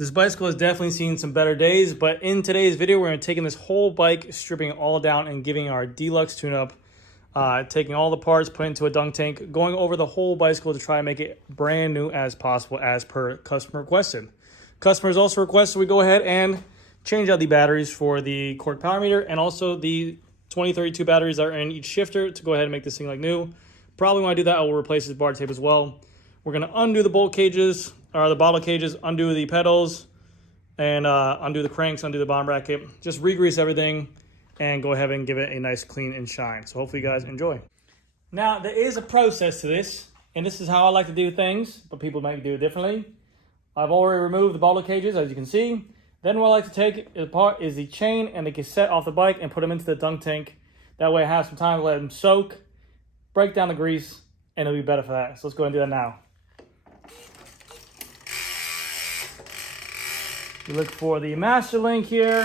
This bicycle has definitely seen some better days, but in today's video, we're going to be taking this whole bike, stripping it all down and giving our Deluxe tune-up, taking all the parts, putting it into a dunk tank, going over the whole bicycle to try and make it brand new as possible as per customer requested. Customers also requested we go ahead and change out the batteries for the cord power meter and also the 2032 batteries that are in each shifter to go ahead and make this thing like new. Probably when I do that, I will replace this bar tape as well. We're going to undo the bolt cages, or the bottle cages, undo the pedals, and undo the cranks, undo the bottom bracket. Just re-grease everything and go ahead and give it a nice clean and shine. So hopefully you guys enjoy. Now, there is a process to this, and this is how I like to do things, but people might do it differently. I've already removed the bottle cages, as you can see. Then what I like to take apart is the chain and the cassette off the bike and put them into the dunk tank. That way I have some time to let them soak, break down the grease, and it'll be better for that. So let's go ahead and do that now. You look for the master link here.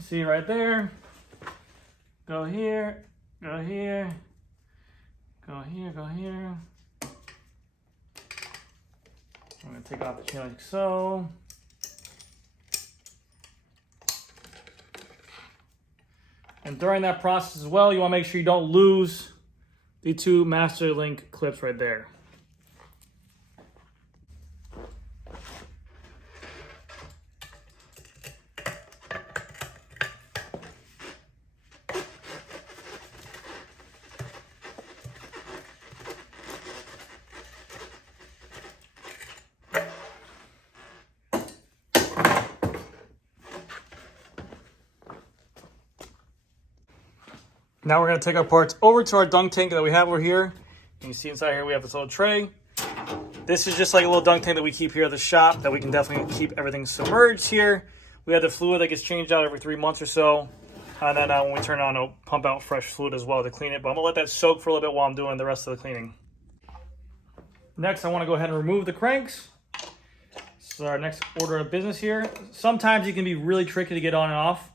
See right there. Go here, go here, go here, go here. I'm going to take off the chain like so. And during that process as well, you want to make sure you don't lose the two master link clips right there. Now we're going to take our parts over to our dunk tank that we have over here. You can see inside here we have this little tray. This is just like a little dunk tank that we keep here at the shop that we can definitely keep everything submerged here. We have the fluid that gets changed out every 3 months or so. And then when we turn it on, it'll pump out fresh fluid as well to clean it. But I'm going to let that soak for a little bit while I'm doing the rest of the cleaning. Next, I want to go ahead and remove the cranks. This is our next order of business here. Sometimes it can be really tricky to get on and off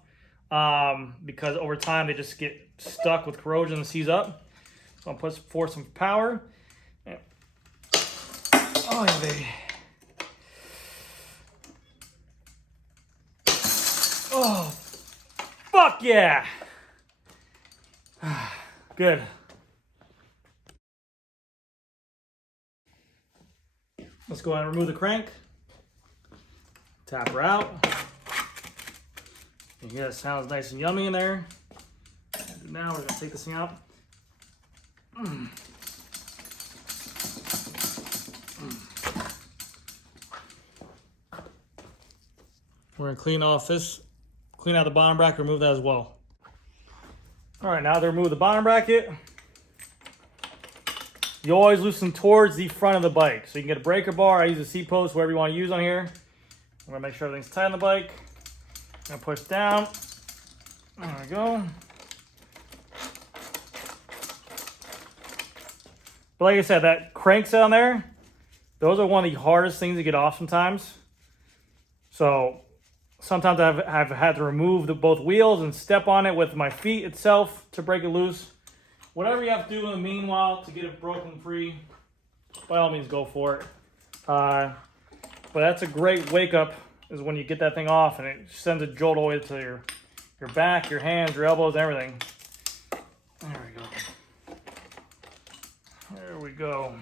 because over time they just get stuck with corrosion and seize up. So I'll put forth some power. Oh yeah, baby. Oh, fuck yeah. Good. Let's go ahead and remove the crank. Tap her out. You hear that sounds nice and yummy in there. Now we're going to take this thing out. We're going to clean off this, clean out the bottom bracket, remove that as well. All right, now to remove the bottom bracket, you always loosen towards the front of the bike. So you can get a breaker bar. I use a seat post, whatever you want to use on here. We're going to make sure everything's tight on the bike. I'm going to push down. There we go. But like I said, that cranks on there, those are one of the hardest things to get off sometimes. So sometimes I've had to remove both wheels and step on it with my feet itself to break it loose. Whatever you have to do in the meanwhile to get it broken free, by all means go for it. But that's a great wake up is when you get that thing off and it sends a jolt all the way to your back, your hands, your elbows, everything. There we go. There we go.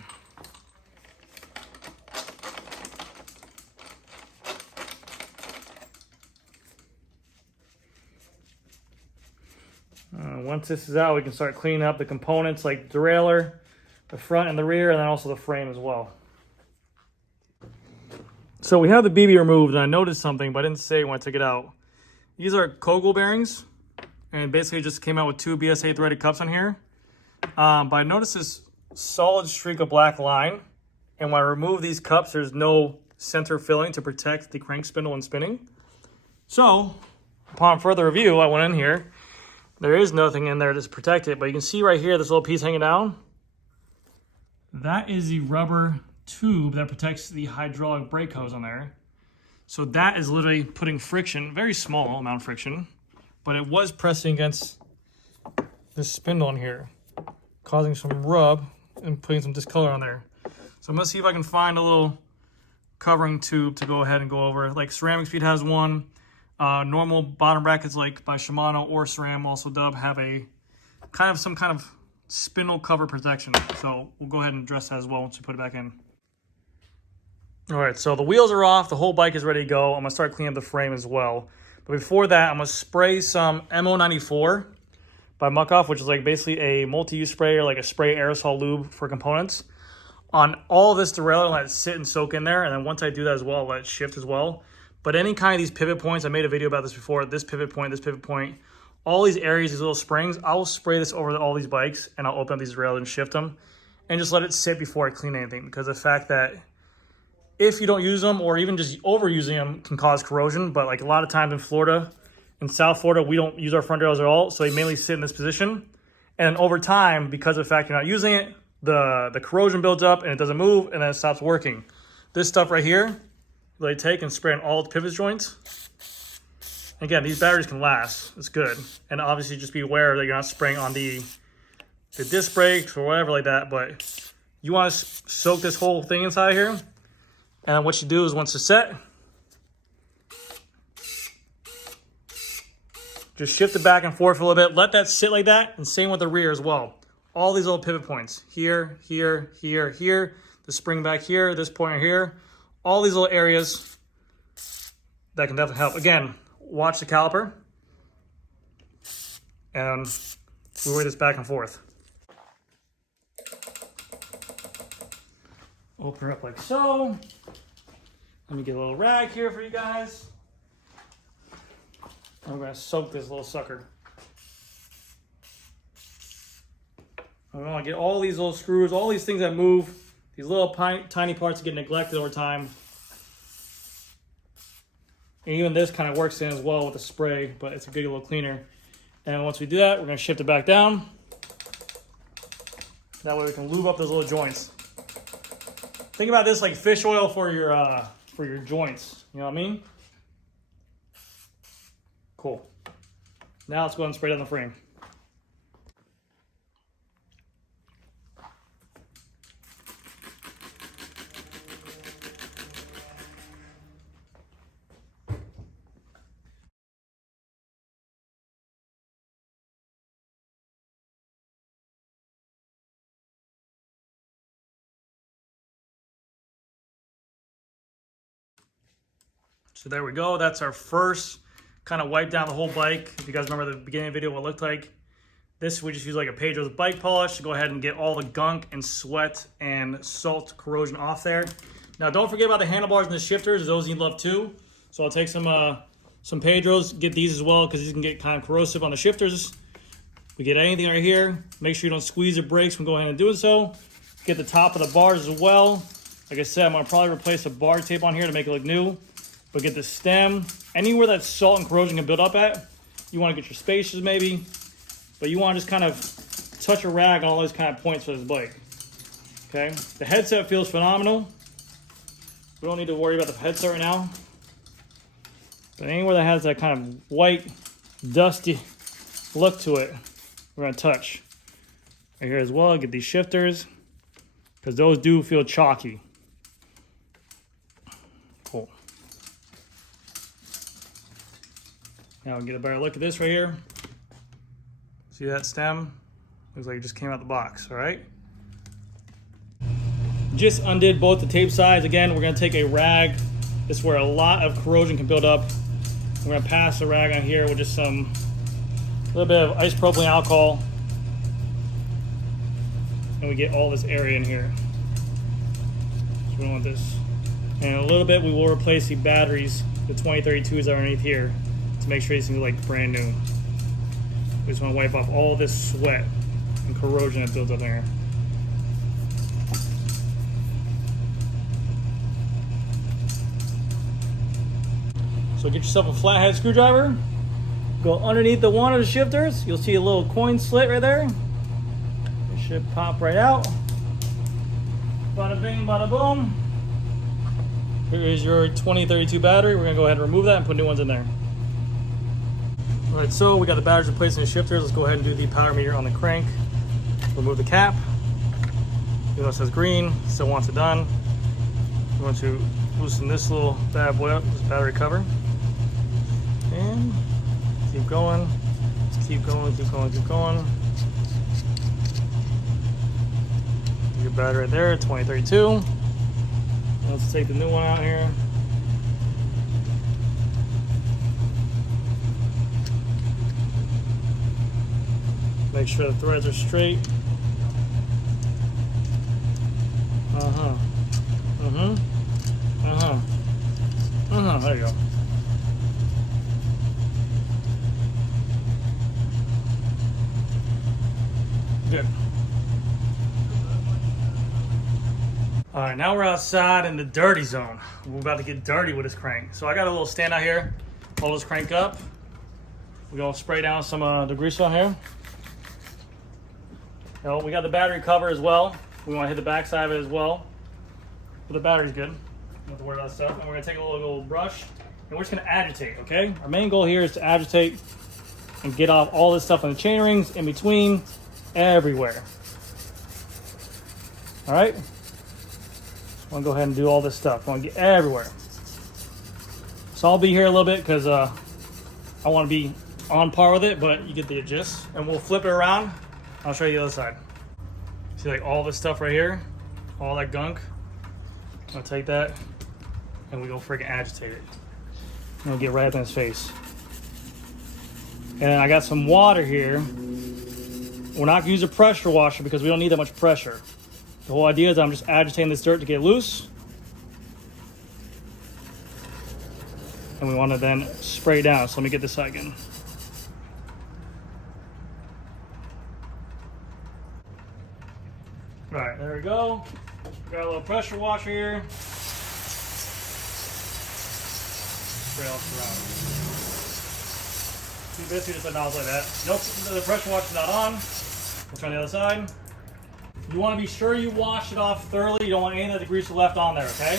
Once this is out, we can start cleaning up the components like the derailleur, the front and the rear, and then also the frame as well. So we have the BB removed, and I noticed something, but I didn't say when I took it out. These are Kogel bearings, and basically just came out with 2 BSA threaded cups on here. But I noticed this solid streak of black line, and when I remove these cups, there's no center filling to protect the crank spindle when spinning. So upon further review, I went in here. There is nothing in there to protect it, but you can see right here this little piece hanging down. That is the rubber tube that protects the hydraulic brake hose on there. So that is literally putting friction, very small amount of friction, but it was pressing against this spindle on here, causing some rub and putting some discolor on there. So I'm gonna see if I can find a little covering tube to go ahead and go over. Like Ceramic Speed has one. Normal bottom brackets like by Shimano or SRAM, also Dub, have a some kind of spindle cover protection. So we'll go ahead and address that as well once we put it back in. All right, so the wheels are off. The whole bike is ready to go. I'm gonna start cleaning up the frame as well. But before that, I'm gonna spray some MO94 by Muck-Off, which is like basically a multi-use spray or like a spray aerosol lube for components on all of this derailleur and let it sit and soak in there. And then once I do that as well, I'll let it shift as well. But any kind of these pivot points, I made a video about this before, this pivot point, all these areas, these little springs, I'll spray this over all these bikes and I'll open up these derailleurs and shift them and just let it sit before I clean anything, because the fact that if you don't use them or even just overusing them can cause corrosion. But like a lot of times in Florida, in South Florida, we don't use our front derailleurs at all. So they mainly sit in this position. And over time, because of the fact you're not using it, the corrosion builds up and it doesn't move and then it stops working. This stuff right here, they take and spray on all the pivot joints. Again, these batteries can last. It's good. And obviously just be aware that you're not spraying on the disc brakes or whatever like that. But you want to soak this whole thing inside here. And then what you do is once it's set, just shift it back and forth for a little bit. Let that sit like that, and same with the rear as well. All these little pivot points, here, here, here, here, the spring back here, this point right here, all these little areas that can definitely help. Again, watch the caliper, and we weigh this back and forth. Open her up like so. Let me get a little rag here for you guys. I'm gonna soak this little sucker. I'm gonna get all these little screws, all these things that move, these little tiny parts that get neglected over time. And even this kind of works in as well with the spray, but it's a good little cleaner. And once we do that, we're gonna shift it back down. That way we can lube up those little joints. Think about this like fish oil for your joints. You know what I mean? Cool. Now let's go ahead and spray down the frame. So there we go. That's our first kind of wipe down the whole bike. If you guys remember the beginning of the video, what it looked like. This, we just use like a Pedro's bike polish to go ahead and get all the gunk and sweat and salt corrosion off there. Now, don't forget about the handlebars and the shifters. Those need love too. So I'll take some Pedro's, get these as well, because these can get kind of corrosive on the shifters. We get anything right here. Make sure you don't squeeze the brakes when going ahead and doing so. Get the top of the bars as well. Like I said, I'm gonna probably replace the bar tape on here to make it look new. But get the stem, anywhere that salt and corrosion can build up at, you want to get your spacers maybe, but you want to just kind of touch a rag on all those kind of points for this bike. Okay, the headset feels phenomenal. We don't need to worry about the headset right now. But anywhere that has that kind of white, dusty look to it, we're going to touch. Right here as well, get these shifters, because those do feel chalky. Cool. Now we'll get a better look at this right here. See that stem? Looks like it just came out the box, all right? Just undid both the tape sides. Again, we're gonna take a rag. This is where a lot of corrosion can build up. We're gonna pass the rag on here with just a little bit of isopropylene alcohol. And we get all this area in here. So we don't want this. And in a little bit, we will replace the batteries, the 2032s that are underneath here, to make sure these things are like brand new. We just want to wipe off all this sweat and corrosion that builds up there. So get yourself a flathead screwdriver, go underneath the one of the shifters. You'll see a little coin slit right there. It should pop right out. Bada bing, bada boom. Here is your 2032 battery. We're gonna go ahead and remove that and put new ones in there. All right, so we got the batteries replaced in the shifters. Let's go ahead and do the power meter on the crank. Remove the cap. Even though it says green, still wants it done. I'm going to loosen this little bad boy up, this battery cover. And keep going. Just keep going, keep going, keep going. Your battery right there, 2032. Let's take the new one out here. Make sure the threads are straight. There you go. Good. All right, now we're outside in the dirty zone. We're about to get dirty with this crank. So I got a little stand out here. Hold this crank up. We're gonna spray down some degreaser on here. Now, we got the battery cover as well. We want to hit the back side of it as well. But the battery's good. Don't have to worry about that stuff. And we're gonna take a little brush and we're just gonna agitate, okay? Our main goal here is to agitate and get off all this stuff on the chain rings, in between, everywhere. All right? I want to go ahead and do all this stuff. I want to get everywhere. So I'll be here a little bit because I want to be on par with it, but you get the gist. And we'll flip it around. I'll show you the other side. See, like all this stuff right here, all that gunk. I'll take that and we go freaking agitate it. And we'll get right up in his face. And I got some water here. We're not gonna use a pressure washer because we don't need that much pressure. The whole idea is I'm just agitating this dirt to get loose. And we want to then spray down. So let me get this side again. All right, there we go. Got a little pressure washer here. Spray all around. See, basically just a nozzle like that. Nope, the pressure washer's not on. We'll try the other side. You want to be sure you wash it off thoroughly. You don't want any of the degreaser left on there, okay?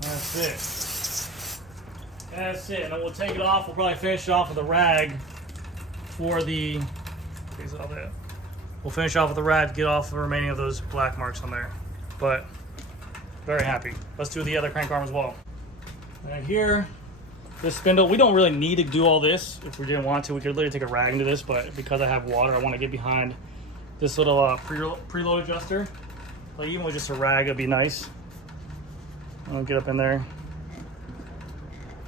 That's it. That's it. And then we'll take it off. We'll probably finish it off with a rag for the... We'll finish off with a rag to get off the remaining of those black marks on there. But... very happy. Let's do the other crank arm as well. And here, this spindle, we don't really need to do all this. If we didn't want to, we could literally take a rag into this, but because I have water, I want to get behind this little preload adjuster. Like even with just a rag, it'd be nice. I'll get up in there.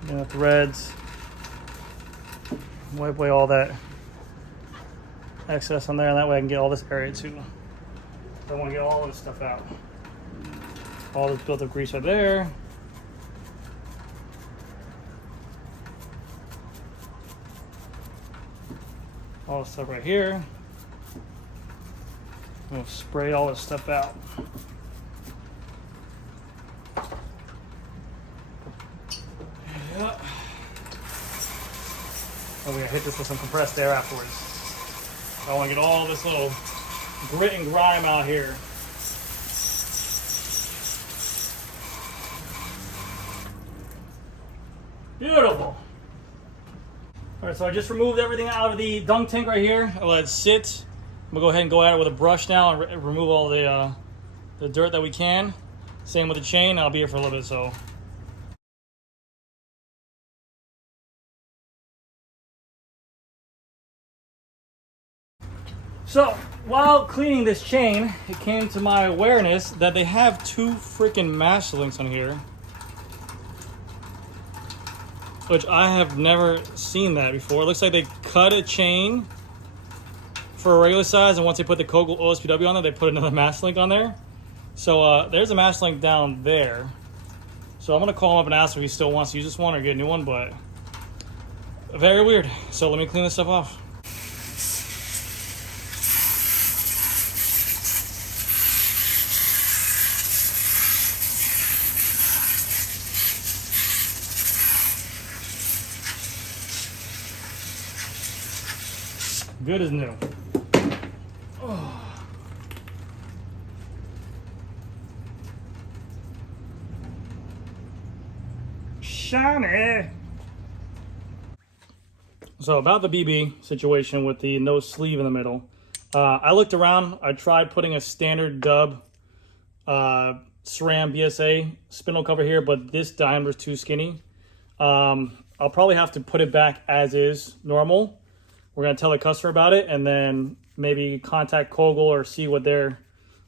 Get the threads. Wipe away all that excess on there, and that way I can get all this area too. I want to get all this stuff out. All this built up grease right there. All this stuff right here. I'm gonna spray all this stuff out. Yeah. And we're gonna hit this with some compressed air afterwards. I want to get all this little grit and grime out here. Beautiful. All right, so I just removed everything out of the dunk tank right here. I let it sit. I'm gonna go ahead and go at it with a brush now and remove all the dirt that we can. Same with the chain. I'll be here for a little bit, so. So while cleaning this chain, it came to my awareness that they have two freaking master links on here, which I have never seen that before. It looks like they cut a chain for a regular size, and once they put the Kogel OSPW on it, they put another master link on there. So there's a master link down there. So I'm gonna call him up and ask if he still wants to use this one or get a new one, but very weird. So let me clean this stuff off. Good as new. Oh. shiny. So about the BB situation with the no sleeve in the middle. I looked around. I tried putting a standard dub SRAM BSA spindle cover here, but this diameter is too skinny. I'll probably have to put it back as is normal. We're going to tell the customer about it and then maybe contact Kogel or see what their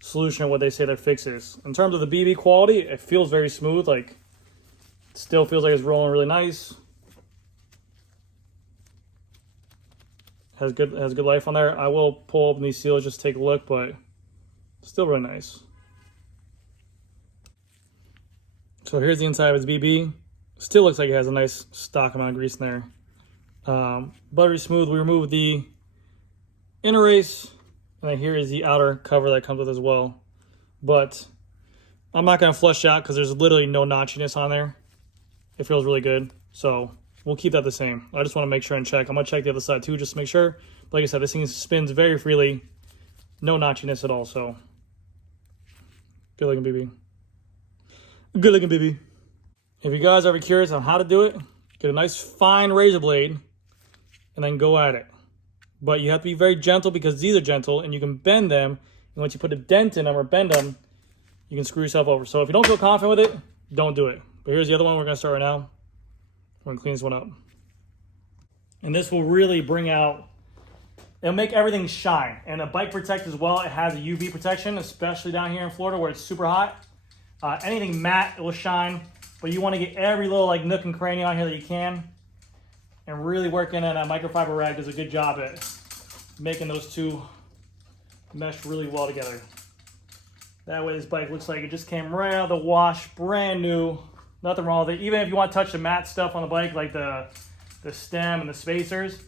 solution or what they say their fix is. In terms of the BB quality, it feels very smooth. Like, it still feels like it's rolling really nice. Has good life on there. I will pull open these seals just to take a look, but still really nice. So here's the inside of its BB. Still looks like it has a nice stock amount of grease in there. Buttery smooth. We removed the inner race, and then here is the outer cover that comes with as well. But I'm not going to flush out because there's literally no notchiness on there. It feels really good, so we'll keep that the same. I just want to make sure and check. I'm going to check the other side too just to make sure. But like I said, this thing spins very freely. No notchiness at all, so good looking BB. Good looking BB. If you guys are ever curious on how to do it, get a nice fine razor blade and then go at it. But you have to be very gentle because these are gentle and you can bend them. And once you put a dent in them or bend them, you can screw yourself over. So if you don't feel confident with it, don't do it. But here's the other one we're going to start right now. We're going to clean this one up. And this will really bring out, it'll make everything shine. And the bike protect as well, it has a UV protection, especially down here in Florida where it's super hot. Anything matte, it will shine. But you want to get every little like nook and cranny on here that you can. And really working on that microfiber rag does a good job at making those two mesh really well together. That way this bike looks like it just came right out of the wash, brand new. Nothing wrong with it. Even if you want to touch the matte stuff on the bike, like the stem and the spacers,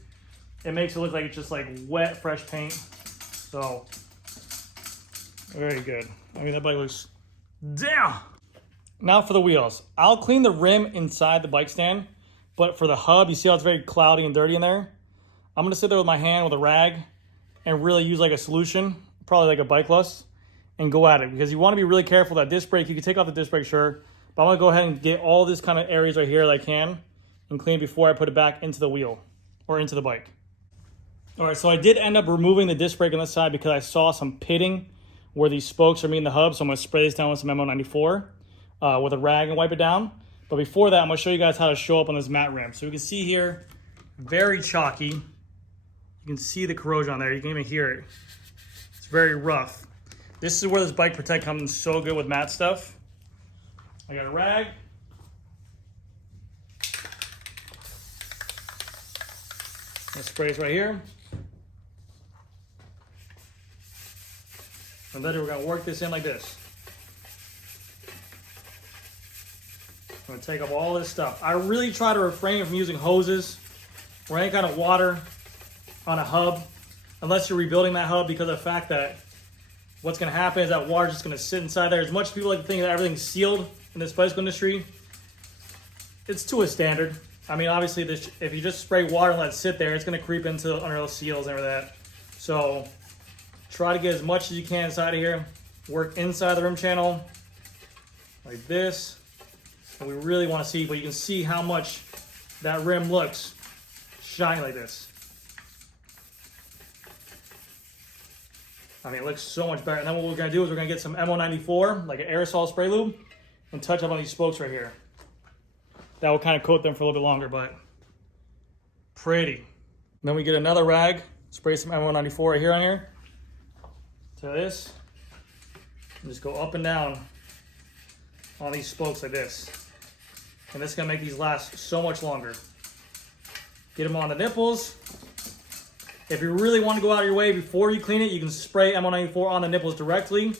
it makes it look like it's just like wet, fresh paint. So, very good. I mean, that bike looks, damn! Now for the wheels. I'll clean the rim inside the bike stand, but for the hub, you see how it's very cloudy and dirty in there? I'm gonna sit there with my hand with a rag and really use like a solution, probably like a Bike Lust, and go at it because you wanna be really careful that disc brake, you can take off the disc brake, sure, but I'm gonna go ahead and get all this kind of areas right here that I can and clean before I put it back into the wheel or into the bike. All right, so I did end up removing the disc brake on this side because I saw some pitting where these spokes are meeting the hub, so I'm gonna spray this down with some MO94 with a rag and wipe it down. But before that, I'm gonna show you guys how to show up on this matte rim. So you can see here, very chalky. You can see the corrosion on there. You can even hear it. It's very rough. This is where this bike protect comes in so good with matte stuff. I got a rag. Let's spray this right here. And then we're gonna work this in like this. I'm gonna take up all this stuff. I really try to refrain from using hoses or any kind of water on a hub, unless you're rebuilding that hub, because of the fact that what's gonna happen is that water's just gonna sit inside there. As much as people like to think that everything's sealed in this bicycle industry, it's to a standard. I mean, obviously, if you just spray water and let it sit there, it's gonna creep into under those seals and everything like that. So try to get as much as you can inside of here. Work inside the rim channel like this. And we really want to see, but you can see how much that rim looks shiny like this. I mean, it looks so much better. And then what we're going to do is we're going to get some MO94, like an aerosol spray lube, and touch up on these spokes right here. That will kind of coat them for a little bit longer, but pretty. Then we get another rag, spray some MO94 right here on here. To this, and just go up and down on these spokes like this. And this is gonna make these last so much longer. Get them on the nipples. If you really want to go out of your way before you clean it, you can spray MO94 on the nipples directly.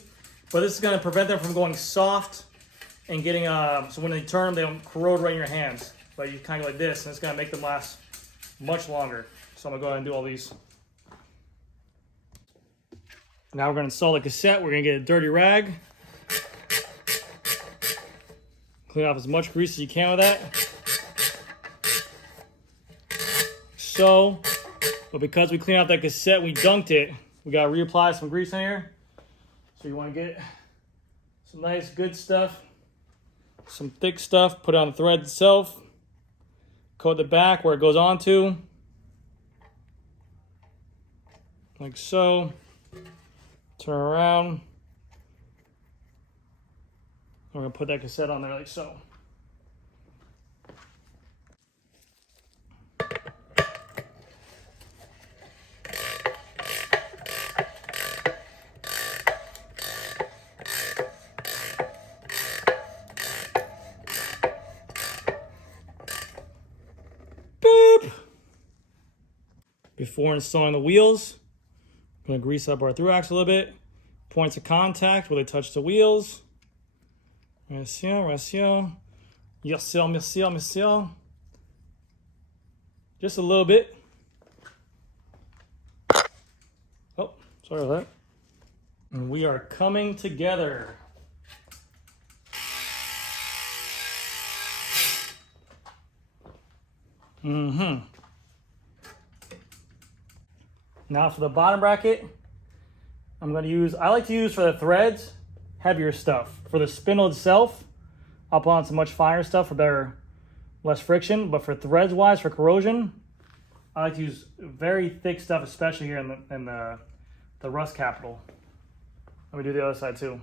But this is gonna prevent them from going soft and getting, so when they turn, they don't corrode right in your hands. But you kind of go like this, and it's gonna make them last much longer. So I'm gonna go ahead and do all these. Now we're gonna install the cassette. We're gonna get a dirty rag. Clean off as much grease as you can with that. So, but because we cleaned out that cassette, we dunked it, we gotta reapply some grease in here. So you wanna get some nice good stuff, some thick stuff, put it on the thread itself. Coat the back where it goes onto. Like so. Turn around. We're going to put that cassette on there like so. Beep! Before installing the wheels, I'm going to grease up our through axle a little bit. Points of contact where they touch the wheels. Ratio. Monsieur. Just a little bit. Oh, sorry about that. And we are coming together. Now for the bottom bracket, I like to use for the threads, heavier stuff. For the spindle itself, I'll put on some much finer stuff for less friction. But for threads wise, for corrosion, I like to use very thick stuff, especially here in the rust capital. Let me do the other side too.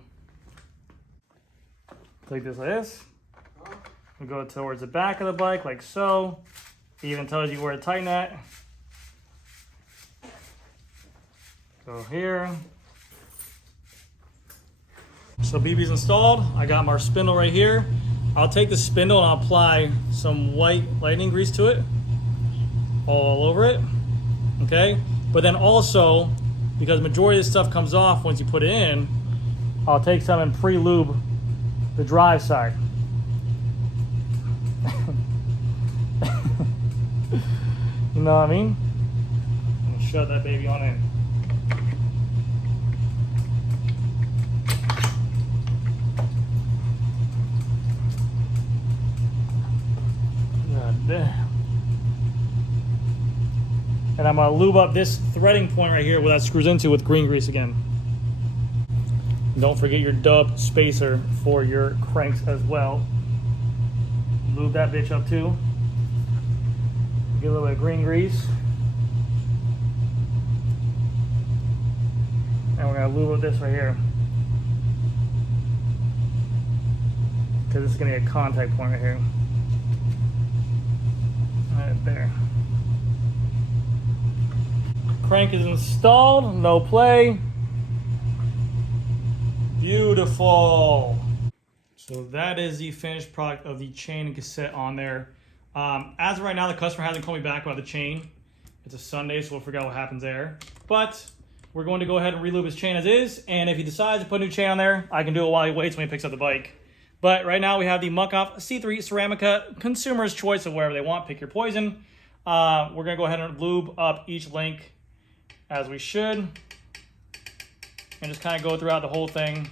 Take this like this. We go towards the back of the bike like so. It even tells you where to tighten at. Go here. So BB's installed. I got my spindle right here. I'll take the spindle and I'll apply some white lightning grease to it, all over it, okay? But then also, because majority of this stuff comes off once you put it in, I'll take some and pre-lube the drive side. You know what I mean? I'm gonna shove that baby on in. And I'm going to lube up this threading point right here where that screws into with green grease again. Don't forget your dub spacer for your cranks as well. Lube that bitch up too. Get a little bit of green grease. And we're going to lube up this right here. Because this is going to be a contact point right here. Right there. Crank is installed, no play. Beautiful. So that is the finished product of the chain and cassette on there. As of right now, the customer hasn't called me back about the chain. It's a Sunday, so we'll figure out what happens there. But we're going to go ahead and relube his chain as is. And if he decides to put a new chain on there, I can do it while he waits when he picks up the bike. But right now we have the Muck-Off C3 Ceramica, consumer's choice of wherever they want. Pick your poison. We're going to go ahead and lube up each link as we should. And just kind of go throughout the whole thing.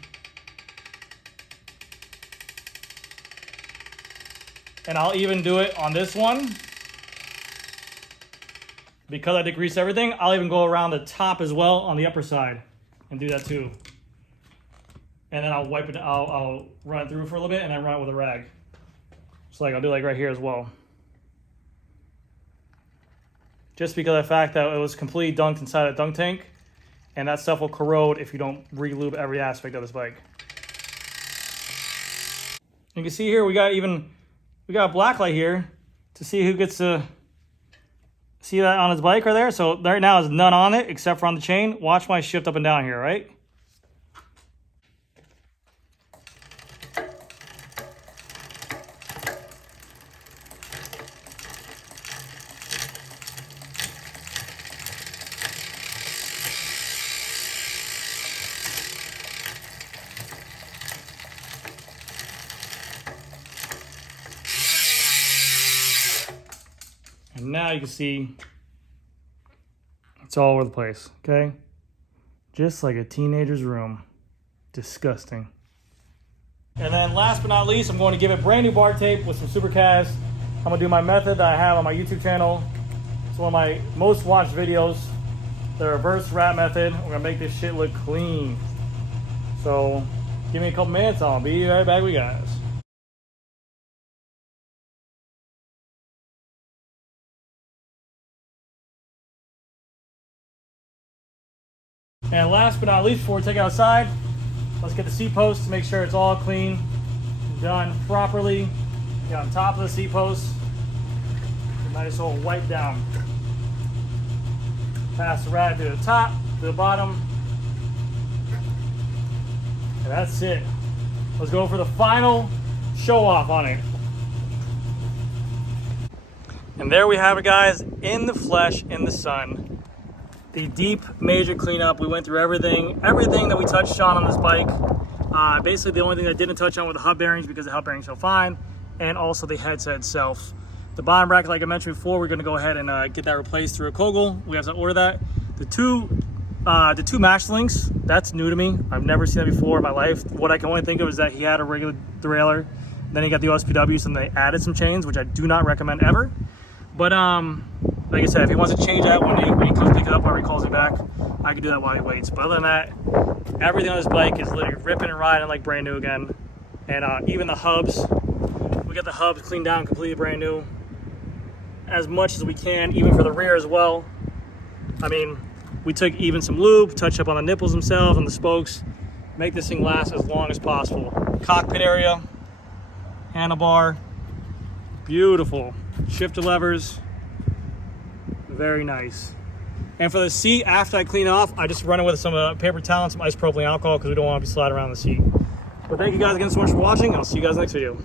And I'll even do it on this one. Because I degreased everything, I'll even go around the top as well on the upper side. And do that too. And then I'll wipe it, I'll run it through for a little bit and then run it with a rag. So like I'll do like right here as well. Just because of the fact that it was completely dunked inside a dunk tank, and that stuff will corrode if you don't re-lube every aspect of this bike. You can see here we got a black light here to see who gets to see that on his bike right there. So right now there's none on it except for on the chain. Watch my shift up and down here, right? And now you can see it's all over the place, okay? Just like a teenager's room. Disgusting. And then last but not least, I'm going to give it brand new bar tape with some super cast. I'm gonna do my method that I have on my YouTube channel. It's one of my most watched videos, the reverse wrap method. We're gonna make this shit look clean. So give me a couple minutes, I'll be right back with you guys. And last but not least, before we take it outside, let's get the seat post to make sure it's all clean, done properly. Get on top of the seat post, nice old wipe down. Pass the rag to the top, to the bottom, and that's it. Let's go for the final show off on it. And there we have it, guys, in the flesh, in the sun. The deep major cleanup. We went through everything that we touched on this bike. Basically, the only thing I didn't touch on were the hub bearings because the hub bearings feel fine, and also the headset itself. The bottom bracket, like I mentioned before, we're going to go ahead and get that replaced through a Kogel. We have to order that. The two match links, that's new to me. I've never seen that before in my life. What I can only think of is that he had a regular derailleur, then he got the OSPW, so they added some chains, which I do not recommend ever. But like I said, if he wants to change that when he comes pick it up or he calls me back, I can do that while he waits. But other than that, everything on this bike is literally ripping and riding like brand new again. And even the hubs, we got the hubs cleaned down, completely brand new. As much as we can, even for the rear as well. I mean, we took even some lube, touch up on the nipples themselves and the spokes, make this thing last as long as possible. Cockpit area, handlebar, beautiful. Shifter levers, very nice. And for the seat, after I clean off, I just run it with some paper towel and some isopropylene alcohol because we don't want to be sliding around the seat. But thank you guys again so much for watching. I'll see you guys next video.